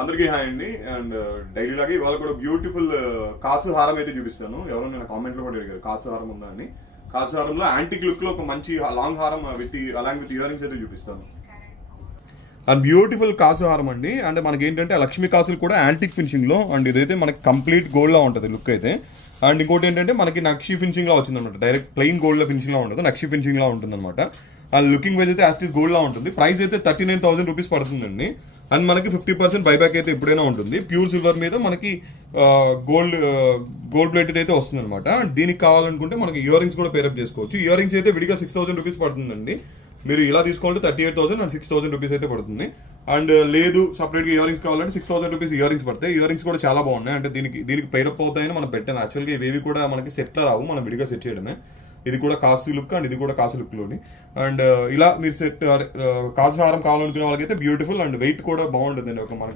అందరికీ హాయ్ అండి. And daily లాగే ఇవాళ కూడా బ్యూటిఫుల్ కాసు హారం అయితే చూపిస్తాను. ఎవరో నేను కామెంట్లో కూడా అడిగారు కాసు హారం ఉందా అని. కాసు హారంలో యాంటిక్ లుక్ లో ఒక మంచి లాంగ్ హారం with along with ear rings అయితే చూపిస్తాను. అండ్ బ్యూటిఫుల్ కాసు హారం అండి. అండ్ మనకి ఏంటంటే లక్ష్మీ కాసులు కూడా యాంటిక్ ఫినిషింగ్ లో, అండ్ ఇదైతే మనకి కంప్లీట్ గోల్డ్ లా ఉంటుంది లుక్ అయితే. అండ్ ఇంకోటి ఏంటంటే మనకి నక్షి ఫినిషింగ్ లా వచ్చింది అనమాట. డైరెక్ట్ ప్లెయిన్ గోల్డ్ లో ఫినిషింగ్ లా ఉండదు, నక్షి ఫినిషింగ్ లా ఉంటుంది అనమాట. అండ్ లుకింగ్ వైజ్ అయితే యాస్టిస్ గోల్డ్ లా ఉంటుంది. ప్రైస్ అయితే 39,000 రూపీస్ పడుతుందండి. అండ్ మనకి 50% బైబ్యాక్ అయితే ఎప్పుడైనా ఉంటుంది. ప్యూర్ సిల్వర్ మీద మనకి గోల్డ్ ప్లేటెడ్ అయితే వస్తుంది అనమాట. అండ్ దీనికి కావాలనుకుంటే మనకి ఇయర్ రింగ్స్ కూడా పేరప్ చేసుకోవచ్చు. ఇయర్ రింగ్స్ అయితే విడిగా 6,000 రూపీస్ పడుతుందండి. మీరు ఇలా తీసుకోవాలంటే 38,000 అండ్ 6,000 రూపీస్ అయితే పడుతుంది. అండ్ లేదు సపరేట్గా ఇయర్ రింగ్స్ కావాలంటే 6,000 రూపీస్ ఇయర్ రింగ్స్ పడతాయి. ఇయర్ రింగ్స్ కూడా చాలా బాగున్నాయి. అంటే దీనికి పేరప్ అవుతాయని మనం పెట్టాను. యాక్చువల్గా ఇవేవి కూడా మనకి సెట్ రావు, మనం విడిగా సెట్ చేయడమే. ఇది కూడా కాసు లుక్ అండ్ ఇది కూడా కాసు లుక్లోని. అండ్ ఇలా మీరు సెట్ కాసు హారం కావాలనుకునే వాళ్ళకైతే బ్యూటిఫుల్ అండ్ వెయిట్ కూడా బాగుంటుందండి. ఒక మనకి